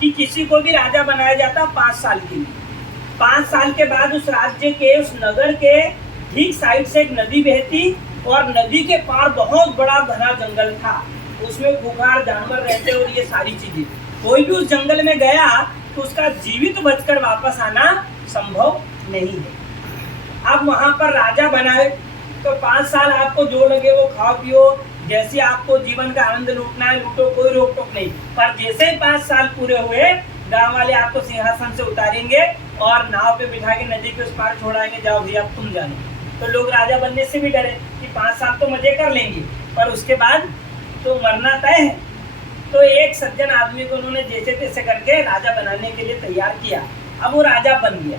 कि किसी को भी राजा बनाया जाता 5 साल के लिए। 5 साल के बाद उस राज्य के, उस नगर के ठीक साइड से एक नदी बहती और नदी के पार बहुत बड़ा घना जंगल था, उसमें खूंखार जानवर रहते और ये सारी चीजें। कोई भी उस जंगल में गया तो उसका जीवित बचकर वापस आना संभव नहीं है। अब वहां पर राजा बनाए तो 5 साल आपको जो लगे वो खाओ पियो, जैसे आपको जीवन का आनंद लूटना है लूटो, कोई रोक टोक नहीं। पर जैसे ही 5 साल पूरे हुए, गांव वाले आपको सिंहासन से उतारेंगे और नाव पे बिठा के नदी के उस पार छोड़ाएंगे, जाओ भैया तुम जानो। तो लोग राजा बनने से भी डरे कि 5 साल तो मजे कर लेंगे, पर उसके बाद तो मरना तय है। तो एक सज्जन आदमी को उन्होंने जैसे तैसे करके राजा बनाने के लिए तैयार किया। अब वो राजा बन गया।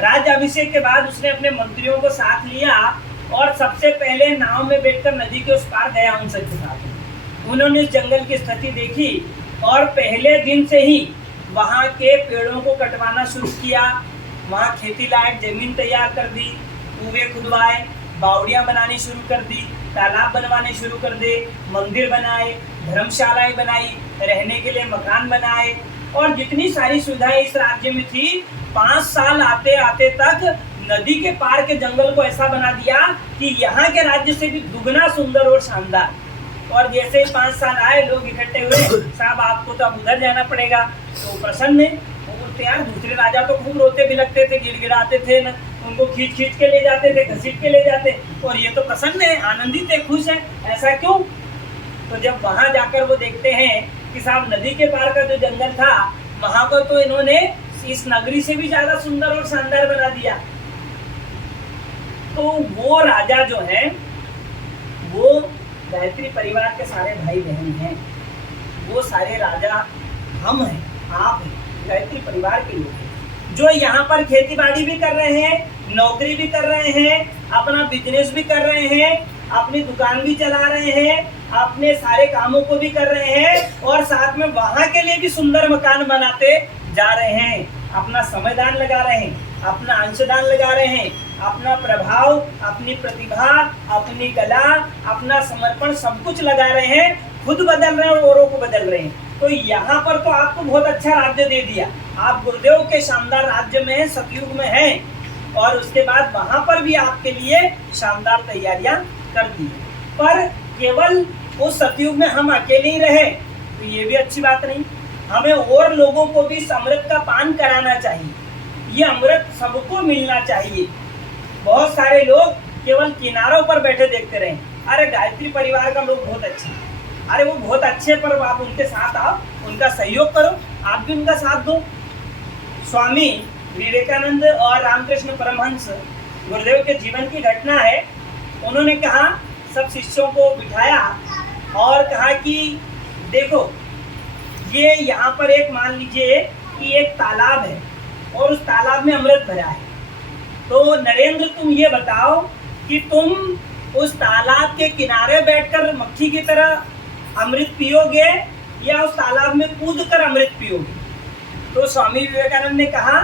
राज अभिषेक के बाद उसने अपने मंत्रियों को साथ लिया और सबसे पहले नाव में बैठकर नदी के उस पार गया उन सबके साथ। उन्होंने इस जंगल की स्थिति देखी और पहले दिन से ही वहाँ के पेड़ों को कटवाना शुरू किया। वहाँ खेती लायक जमीन तैयार कर दी, कुएं खुदवाए, बावड़ियाँ बनानी शुरू कर दी, तालाब बनवाने शुरू कर दे, मंदिर बनाए, धर्मशालाएं बनाई, रहने के लिए मकान बनाए और जितनी सारी सुविधाएं इस राज्य में थी, 5 साल आते आते तक नदी के पार के जंगल को ऐसा बना दिया कि यहाँ के राज्य से भी दुगना सुंदर और शानदार। और जैसे ही 5 साल आए, लोग इकट्ठे हुए, साहब आपको तो अब उधर जाना पड़ेगा। तो प्रसन्न है, वो बोलते यार दूसरे राजा तो खूब रोते बिलखते थे, गिड़गिड़ाते थे न, उनको खींच खींच के ले जाते थे, घसीट के ले जाते, और ये तो प्रसन्न है, आनंदित है, खुश है, ऐसा क्यों? तो जब वहां जाकर वो देखते हैं कि साहब नदी के पार का जो जंगल था, वहां को तो इन्होंने इस नगरी से भी ज्यादा सुंदर और शानदार बना दिया। तो वो राजा जो है वो गायत्री परिवार के सारे भाई बहन हैं, वो सारे राजा हम हैं, आप हैं, गायत्री परिवार के लोग हैं, जो यहाँ पर खेती बाड़ी भी कर रहे हैं, नौकरी भी कर रहे हैं, अपना बिजनेस भी कर रहे हैं, अपनी दुकान भी चला रहे हैं, अपने सारे कामों को भी कर रहे हैं और साथ में वहाँ के लिए भी सुंदर मकान बनाते जा रहे हैं। अपना समयदान लगा रहे हैं, अपना अंशदान लगा रहे हैं, अपना प्रभाव, अपनी प्रतिभा, अपनी कला, अपना समर्पण सब कुछ लगा रहे हैं। खुद बदल रहे हैं और औरों को बदल रहे हैं। तो यहाँ पर तो आपको बहुत अच्छा राज्य दे दिया, आप गुरुदेव के शानदार राज्य में हैं, सतयुग में हैं, और उसके बाद वहाँ पर भी आपके लिए शानदार तैयारियां कर दी। पर केवल उस सतयुग में हम अकेले ही रहे तो ये भी अच्छी बात नहीं, हमें और लोगों को भी इस अमृत का पान कराना चाहिए। ये अमृत सबको मिलना चाहिए। बहुत सारे लोग केवल किनारों पर बैठे देखते रहे, अरे गायत्री परिवार का लोग बहुत अच्छे, अरे वो बहुत अच्छे, पर आप उनके साथ आओ, उनका सहयोग करो, आप भी उनका साथ दो। स्वामी विवेकानंद और रामकृष्ण परमहंस गुरुदेव के जीवन की घटना है। उन्होंने कहा, सब शिष्यों को बिठाया और कहा कि देखो ये यहाँ पर एक मान लीजिए कि एक तालाब है और उस तालाब में अमृत भरा है। तो नरेंद्र तुम ये बताओ कि तुम उस तालाब के किनारे बैठकर मक्खी की तरह अमृत पियोगे या उस तालाब में कूदकर अमृत पियोगे? तो स्वामी विवेकानंद ने कहा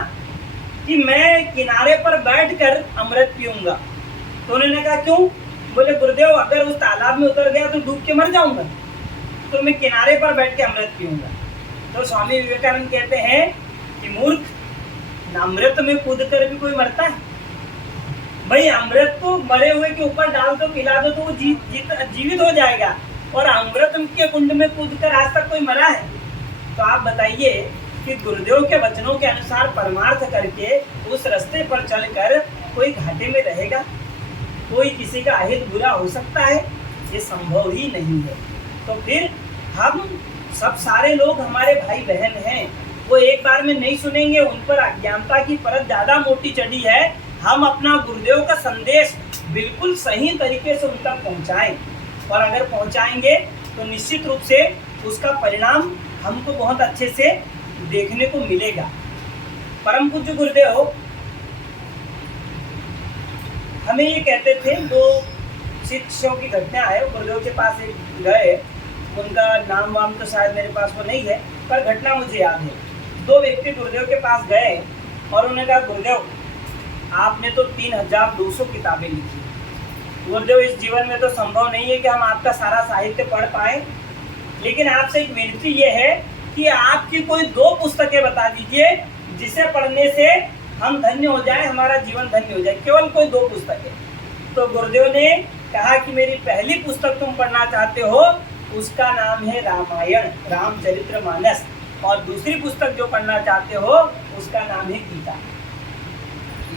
कि मैं किनारे पर बैठकर अमृत पीऊंगा। तो उन्होंने कहा क्यों? बोले गुरुदेव अगर उस तालाब में उतर गया तो डूब के मर जाऊंगा, तो मैं किनारे पर बैठ के अमृत पीऊंगा। तो स्वामी विवेकानंद कहते हैं कि मूर्ख, अमृत में कूद कर भी कोई मरता है? भाई अमृत तो मरे हुए के ऊपर डाल दो, पिला दो तो वो जीवित हो जाएगा, और अमृत के कुंड में कूद कर आज तक कोई मरा है? तो आप बताइए कि गुरुदेव के वचनों के अनुसार परमार्थ करके उस रास्ते पर चलकर कोई घाटे में रहेगा? कोई किसी का अहित बुरा हो सकता है? ये संभव ही नहीं है। तो फिर हम सब सारे लोग हमारे भाई बहन हैं, वो एक बार में नहीं सुनेंगे, उन पर अज्ञानता की परत ज्यादा मोटी चढ़ी है। हम अपना गुरुदेव का संदेश बिल्कुल सही तरीके से उन तक पहुँचाएं, और अगर पहुँचाएंगे तो निश्चित रूप से उसका परिणाम हमको बहुत अच्छे से देखने को मिलेगा। परम पूज्य गुरुदेव हमें ये कहते थे, दो शिष्यों की घटना है। गुरुदेव के पास एक गए, उनका नाम वाम तो शायद मेरे पास वो नहीं है, पर घटना मुझे याद है। दो व्यक्ति गुरुदेव के पास गए और उन्होंने कहा गुरुदेव आपने तो 3200 किताबें लिखी, गुरुदेव इस जीवन में तो संभव नहीं है कि हम आपका सारा साहित्य पढ़ पाए, लेकिन आपसे एक विनती ये है कि कि आपकी कोई 2 पुस्तकें बता दीजिए जिसे पढ़ने से हम धन्य हो जाए, हमारा जीवन धन्य हो जाए, केवल कोई 2 पुस्तकें। तो गुरुदेव ने कहा कि मेरी पहली पुस्तक तुम पढ़ना चाहते हो, उसका नाम है रामायण, रामचरितमानस, और दूसरी पुस्तक जो पढ़ना चाहते हो उसका नाम है गीता।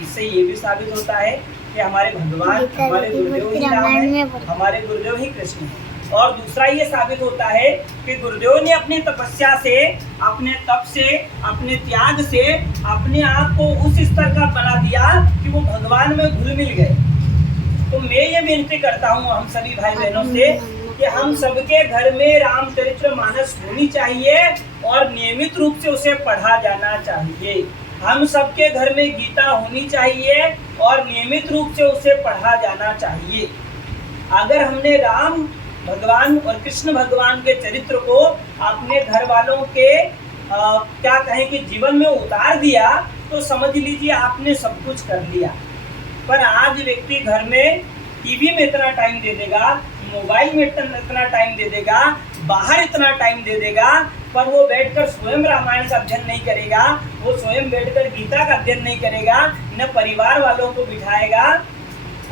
इससे ये भी साबित होता है कि हमारे भगवान, हमारे गुरुदेव ही राम है, हमारे गुरुदेव ही कृष्ण है। और दूसरा ये साबित होता है कि गुरुदेव ने अपनी तपस्या से, अपने तप से, अपने त्याग से अपने आप को उस स्तर का बना दिया कि वो भगवान में घुल मिल गए। तो मैं ये विनती करता हूँ हम सभी भाई बहनों से कि हम सबके घर में रामचरितमानस होनी चाहिए और नियमित रूप से उसे पढ़ा जाना चाहिए। हम सबके घर में गीता होनी चाहिए और नियमित रूप से उसे पढ़ा जाना चाहिए। अगर हमने राम भगवान और कृष्ण भगवान के चरित्र को अपने घर वालों के क्या कहें कि जीवन में उतार दिया तो समझ लीजिए आपने सब कुछ कर लिया। पर आज व्यक्ति घर में टीवी में इतना टाइम दे देगा, मोबाइल में इतना टाइम दे देगा, बाहर इतना टाइम दे देगा, पर वो बैठकर स्वयं रामायण का अध्ययन नहीं करेगा, वो स्वयं बैठकर गीता का अध्ययन नहीं करेगा, न परिवार वालों को बिठाएगा।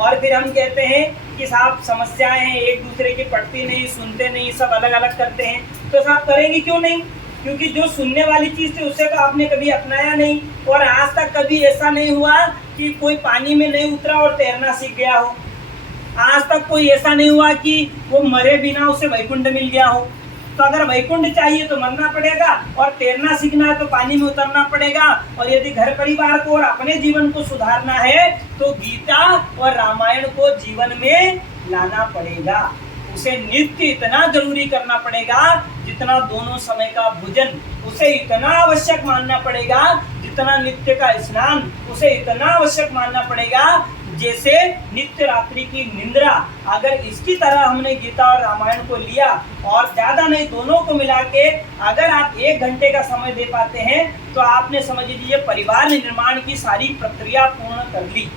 और फिर हम कहते हैं कि साहब समस्याएं हैं, एक दूसरे की पढ़ती नहीं, सुनते नहीं, सब अलग अलग करते हैं। तो साहब करेंगे क्यों नहीं? क्योंकि जो सुनने वाली चीज़ थी उसे तो आपने कभी अपनाया नहीं, और आज तक कभी ऐसा नहीं हुआ कि कोई पानी में नहीं उतरा और तैरना सीख गया हो। आज तक कोई ऐसा नहीं हुआ कि वो मरे बिना उसे वैकुंठ मिल गया हो। तो अगर वैकुंठ चाहिए तो मरना पड़ेगा, और तैरना सीखना है तो पानी में उतरना पड़ेगा, और यदि घर परिवार को और अपने जीवन को सुधारना है तो गीता और रामायण को जीवन में लाना पड़ेगा। उसे नित्य इतना जरूरी करना पड़ेगा जितना दोनों समय का भोजन, उसे इतना आवश्यक मानना पड़ेगा जितना नित्य का स्नान, उसे इतना आवश्यक मानना पड़ेगा जैसे नित्य रात्रि की निंद्रा। अगर इसकी तरह हमने गीता और रामायण को लिया, और ज्यादा नहीं दोनों को मिला के अगर आप 1 घंटे का समय दे पाते हैं तो आपने समझ लीजिए परिवार निर्माण की सारी प्रक्रिया पूर्ण कर ली।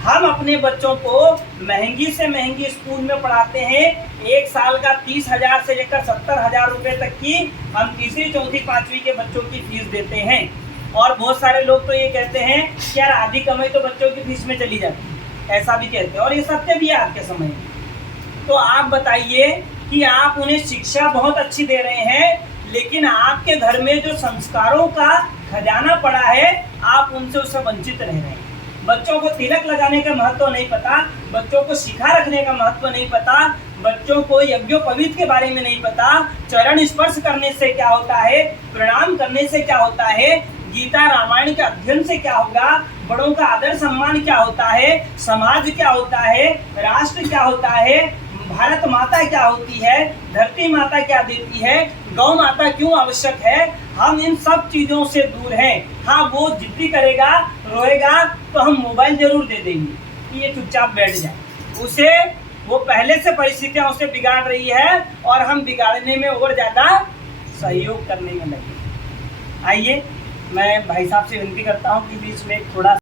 हम अपने बच्चों को महंगी से महंगी स्कूल में पढ़ाते हैं, 1 साल का 30,000 से लेकर 70,000 रुपए तक की हम तीसरी, चौथी, 5वीं के बच्चों की फीस देते हैं। और बहुत सारे लोग तो ये कहते हैं कि यार आधी कमाई तो बच्चों की फीस में चली जाती है, ऐसा भी कहते हैं, और ये सत्य भी है आज के समय में। तो आप बताइए कि आप उन्हें शिक्षा बहुत अच्छी दे रहे हैं, लेकिन आपके घर में जो संस्कारों का खजाना पड़ा है आप उनसे उससे वंचित रह रहे हैं। बच्चों को तिलक लगाने का महत्व नहीं पता, बच्चों को शिखा रखने का महत्व नहीं पता, बच्चों को यज्ञोपवीत के बारे में नहीं पता, चरण स्पर्श करने से क्या होता है, प्रणाम करने से क्या होता है, गीता रामायण के अध्ययन से क्या होगा, बड़ों का आदर सम्मान क्या होता है, समाज क्या होता है, राष्ट्र क्या होता है, भारत माता क्या होती है, धरती माता क्या देती है, गौ माता क्यों आवश्यक है। हम इन सब चीज़ों से दूर हैं। हाँ, वो जिद्दी करेगा, रोएगा तो हम मोबाइल जरूर दे देंगे कि ये चुपचाप बैठ जाए। उसे वो पहले से परिस्थितियाँ उसे बिगाड़ रही है और हम बिगाड़ने में और ज़्यादा सहयोग करने में लगे। आइए मैं भाई साहब से विनती करता हूँ कि बीच में थोड़ा